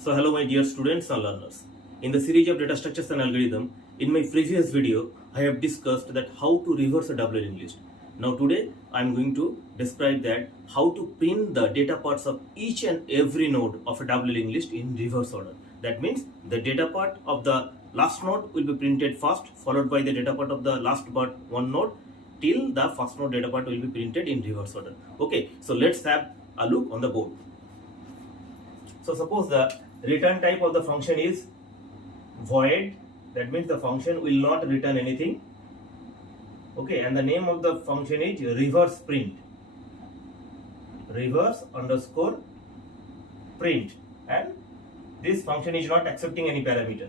So hello my dear students and learners. In the series of data structures and algorithm, in my previous video, I have discussed that how to reverse a double linked list. Now today, I am going to describe that how to print the data parts of each and every node of a double linked list in reverse order. That means the data part of the last node will be printed first, followed by the data part of the last but one node, till the first node data part will be printed in reverse order. Okay, so let's have a look on the board. So suppose the return type of the function is void, that means the function will not return anything. Okay, and the name of the function is reverse print, reverse underscore print, and this function is not accepting any parameter.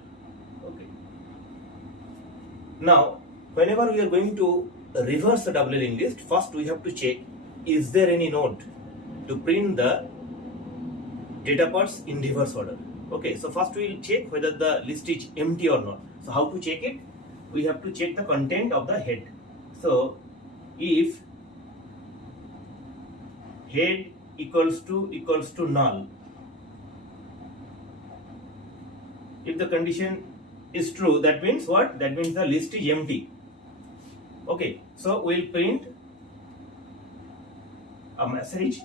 Okay, now whenever we are going to reverse the double linked list, first we have to check is there any node to print the data parts in reverse order. Okay, so first we will check whether the list is empty or not. So how to check it? We have to check the content of the head. So if head equals to null, if the condition is true, that means what? That means the list is empty. Okay, so we'll print a message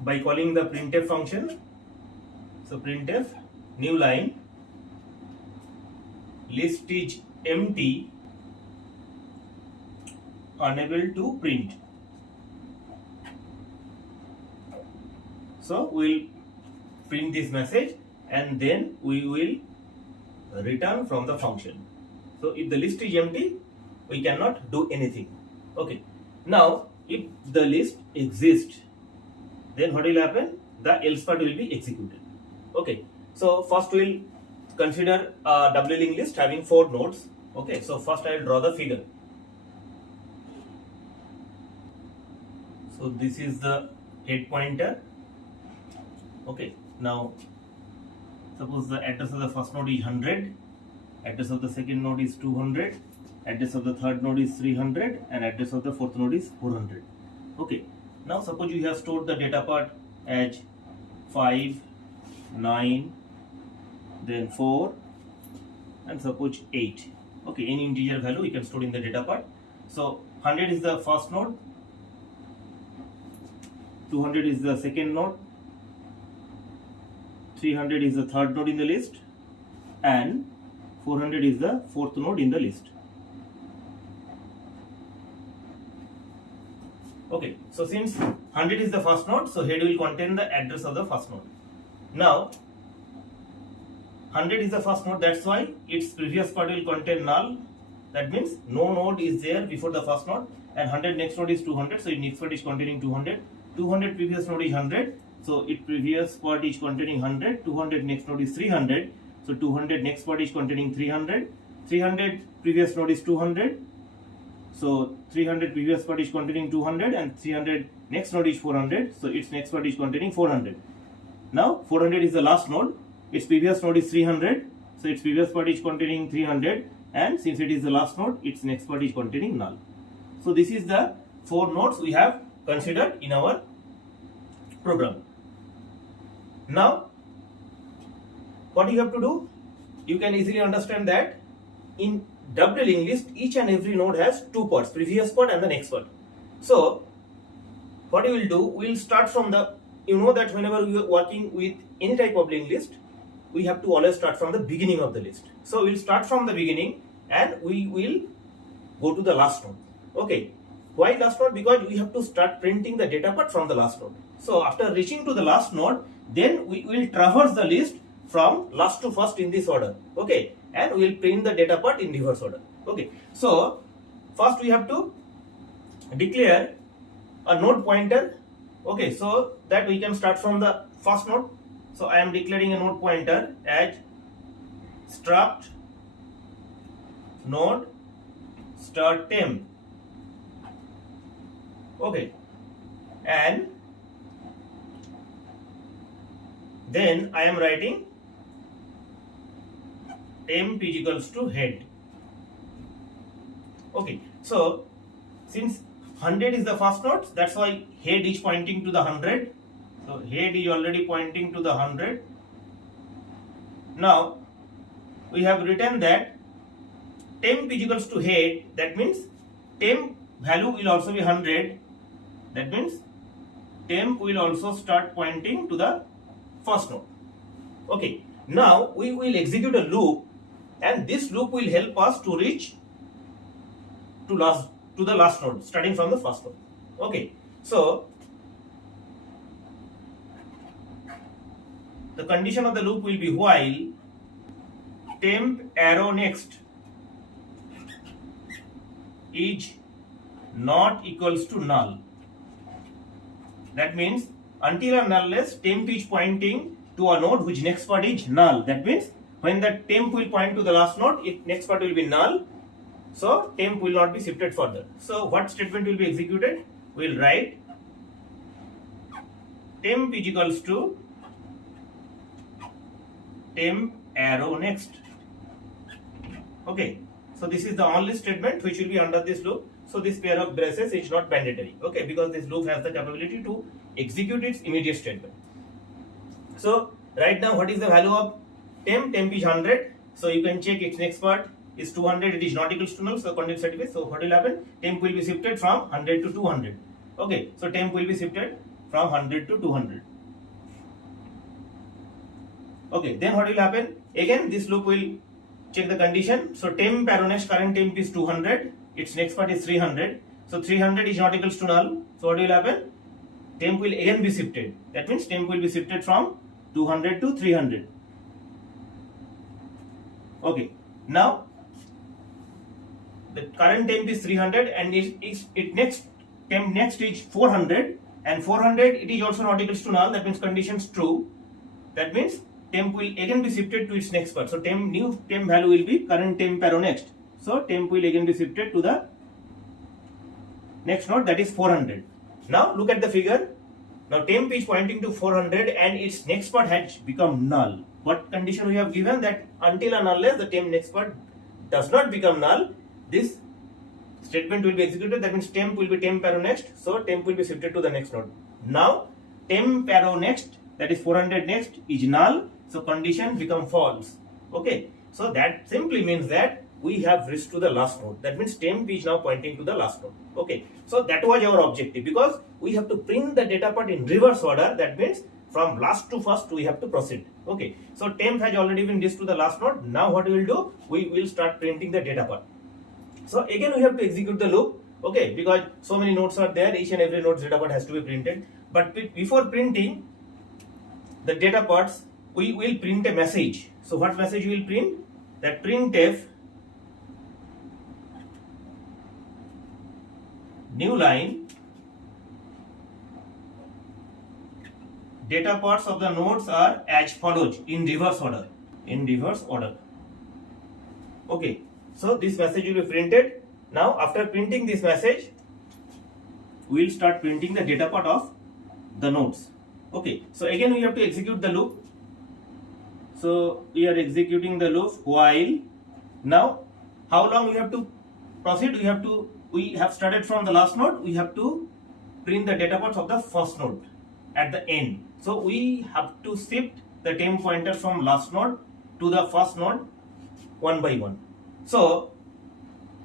by calling the printf function. So printf new line, list is empty, unable to print. So we'll print this message and then we will return from the function. So if the list is empty, we cannot do anything. Okay, now if the list exists, then what will happen? The else part will be executed. Okay, so first we'll consider a double linked list having 4 nodes. Okay, so first I will draw the figure. So this is the head pointer. Okay, now suppose the address of the first node is 100, address of the second node is 200, address of the third node is 300, and address of the fourth node is 400. Okay, now suppose you have stored the data part as 5, 9, then 4, and suppose 8. Okay, any integer value you can store in the data part. So 100 is the first node, 200 is the second node, 300 is the third node in the list, and 400 is the fourth node in the list. Okay, so since 100 is the first node, so head will contain the address of the first node. Now 100 is the first node, that's why its previous part will contain null. That means no node is there before the first node, and 100 next node is 200, so its next part is containing 200. 200 previous node is 100, so its previous part is containing 100. 200 next node is 300, so 200 next part is containing 300. 300 previous node is 200, so 300 previous part is containing 200, and 300 next node is 400, so its next part is containing 400. Now 400 is the last node, its previous node is 300, so its previous part is containing 300, and since it is the last node, its next part is containing null. So this is the 4 nodes we have considered in our program. Now what you have to do? You can easily understand that in double linked list, each and every node has 2 parts, previous part and the next part. So what you will do, we will start from the, you know that whenever we are working with any type of linked list, we have to always start from the beginning of the list. So we will start from the beginning and we will go to the last node. Okay, why last node? Because we have to start printing the data part from the last node. So after reaching to the last node, then we will traverse the list from last to first in this order. Okay, and we will print the data part in reverse order. Okay, so first we have to declare a node pointer. Okay, so that we can start from the first node. So I am declaring a node pointer as struct node start temp. Okay, and then I am writing temp is equals to head. Okay, so since 100 is the first node, that's why head is pointing to the 100. So head is already pointing to the 100. Now we have written that temp is equals to head. That means temp value will also be 100. That means temp will also start pointing to the first node. Okay. Now we will execute a loop, and this loop will help us to reach to the last node, starting from the first node. Okay. So the condition of the loop will be while temp arrow next is not equals to null. That means until and unless temp is pointing to a node whose next part is null. That means when the temp will point to the last node, its next part will be null. So temp will not be shifted further. So what statement will be executed? We will write temp is equals to temp arrow next. Okay. So this is the only statement which will be under this loop. So this pair of braces is not mandatory. Okay, because this loop has the capability to execute its immediate statement. So right now, what is the value of temp? Temp is 100. So you can check its next part is 200. It is not equals to null. So condition satisfied. So what will happen? Temp will be shifted from 100 to 200. Okay. So temp will be shifted from 100 to 200. Okay. Then what will happen? Again, this loop will check the condition. So temp arrow next current temp is 200. Its next part is 300. So 300 is not equals to null. So what will happen? Temp will again be shifted. That means temp will be shifted from 200 to 300. Okay. Now the current temp is 300 and it next temp next is 400, and 400 it is also not equals to null. That means conditions true. That means temp will again be shifted to its next part. So new temp value will be current temp arrow next. So temp will again be shifted to the next node, that is 400. Now look at the figure. Now temp is pointing to 400 and its next part has become null. What condition we have given? That until and unless the temp next part does not become null, this statement will be executed. That means temp will be temp arrow next. So temp will be shifted to the next node. Now temp arrow next, that is 400 next, is null. So condition become false. Okay. So that simply means that we have reached to the last node. That means temp is now pointing to the last node. Okay. So that was our objective, because we have to print the data part in reverse order. That means from last to first we have to proceed. Okay. So temp has already been reached to the last node. Now what we will do? We will start printing the data part. So again we have to execute the loop. Okay. Because so many nodes are there. Each and every node's data part has to be printed. But before printing the data parts, we will print a message. So what message we will print? That printf new line data parts of the nodes are as follows in reverse order. In reverse order. Okay. So this message will be printed. Now after printing this message, we will start printing the data part of the nodes. Okay. So again we have to execute the loop. So we are executing the loop while. Now how long we have to proceed? We have started from the last node. We have to print the data parts of the first node at the end. So we have to shift the temp pointer from last node to the first node one by one. So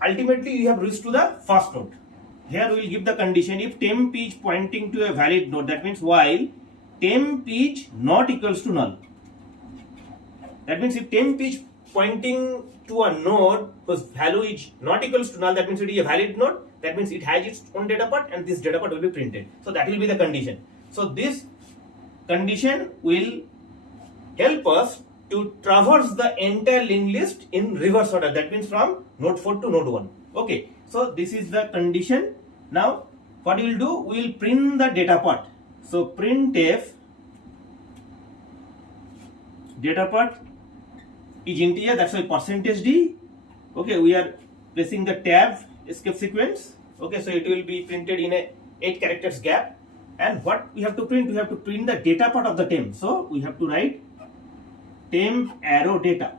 ultimately we have reached to the first node. Here we will give the condition if temp is pointing to a valid node. That means while temp is not equals to null. That means if temp is pointing to a node whose value is not equals to null, that means it is a valid node. That means it has its own data part and this data part will be printed. So that will be the condition. So this condition will help us to traverse the entire linked list in reverse order. That means from node 4 to node 1. Okay. So this is the condition. Now what we will do? We will print the data part. So printf data part is integer, that's why %d. Okay, we are placing the tab escape sequence. Okay, so it will be printed in a 8 characters gap. And what we have to print? We have to print the data part of the temp. So we have to write temp arrow data.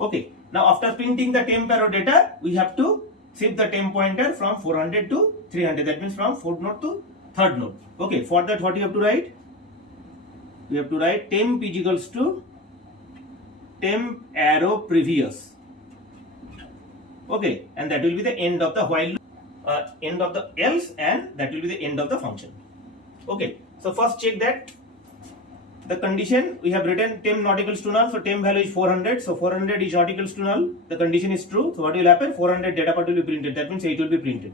Okay, now after printing the temp arrow data, we have to shift the temp pointer from 400 to 300. That means from 4th node to third node. Okay, for that what you have to write? We have to write temp is equals to temp arrow previous. Okay, and that will be the end of the while loop, end of the else, and that will be the end of the function. Okay, so first check that the condition we have written temp not equals to null, so temp value is 400, so 400 is not equals to null, the condition is true, so what will happen? 400 data part will be printed, that means 8 will be printed.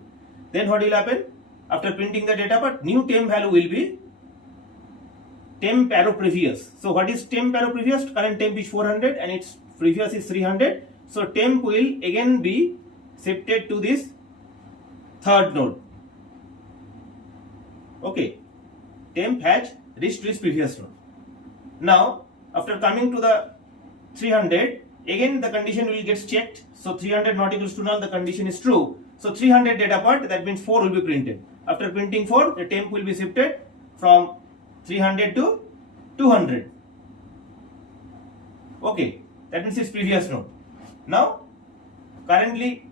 Then what will happen? After printing the data part, new temp value will be temp arrow previous. So what is temp arrow previous? Current temp is 400 and its previous is 300, so temp will again be shifted to this third node. Okay, temp has reached to its previous node. Now, after coming to the 300, again the condition will get checked. So 300 not equals to null, the condition is true. So 300 data part, that means 4 will be printed. After printing 4, the temp will be shifted from 300 to 200. Okay, that means its previous node. Now, currently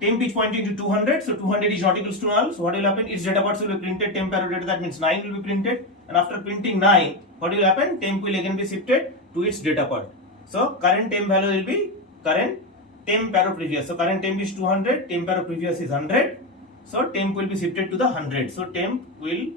temp is pointing to 200, so 200 is not equals to null. So what will happen? Its data parts will be printed, temp arrow data, that means 9 will be printed. And after printing 9, what will happen? Temp will again be shifted to its data part. So current temp value will be current temp arrow previous. So current temp is 200, temp arrow previous is 100. So temp will be shifted to the 100. So temp will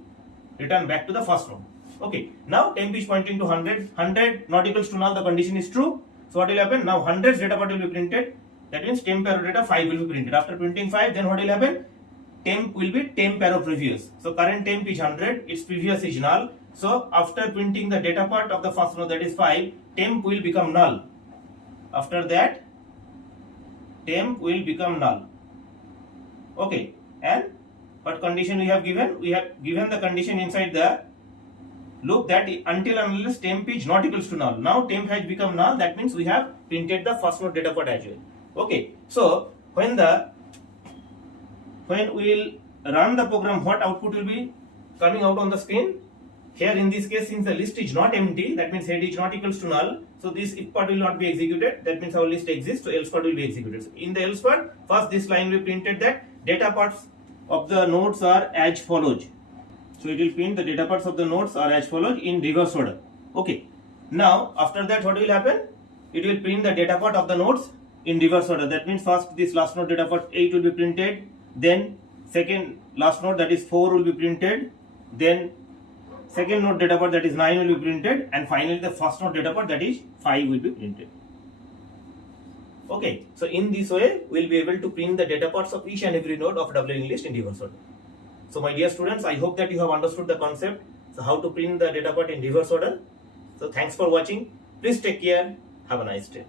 return back to the first node. Okay, now temp is pointing to 100, 100 not equals to null, the condition is true. So what will happen? Now 100's data part will be printed. That means temp arrow data 5 will be printed. After printing 5, then what will happen? Temp will be temp arrow previous. So current temp is 100, its previous is null. So after printing the data part of the first node, that is 5, temp will become null. After that, temp will become null. Okay, and what condition we have given? We have given the condition inside the loop that until and unless temp is not equals to null. Now temp has become null, that means we have printed the first node data part as well. Okay, so when we will run the program, what output will be coming out on the screen? Here in this case, since the list is not empty, that means head is not equals to null, so this if part will not be executed, that means our list exists, so else part will be executed. So in the else part, first this line will be printed that data parts of the nodes are as follows. So it will print the data parts of the nodes are as follows in reverse order. Okay, now after that what will happen? It will print the data part of the nodes in reverse order. That means first this last node data part 8 will be printed, then second last node that is 4 will be printed, then second node data part that is 9 will be printed, and finally the first node data part that is 5 will be printed. Okay, so in this way we will be able to print the data parts of each and every node of doubly list in reverse order. So my dear students, I hope that you have understood the concept, so how to print the data part in reverse order. So thanks for watching. Please take care. Have a nice day.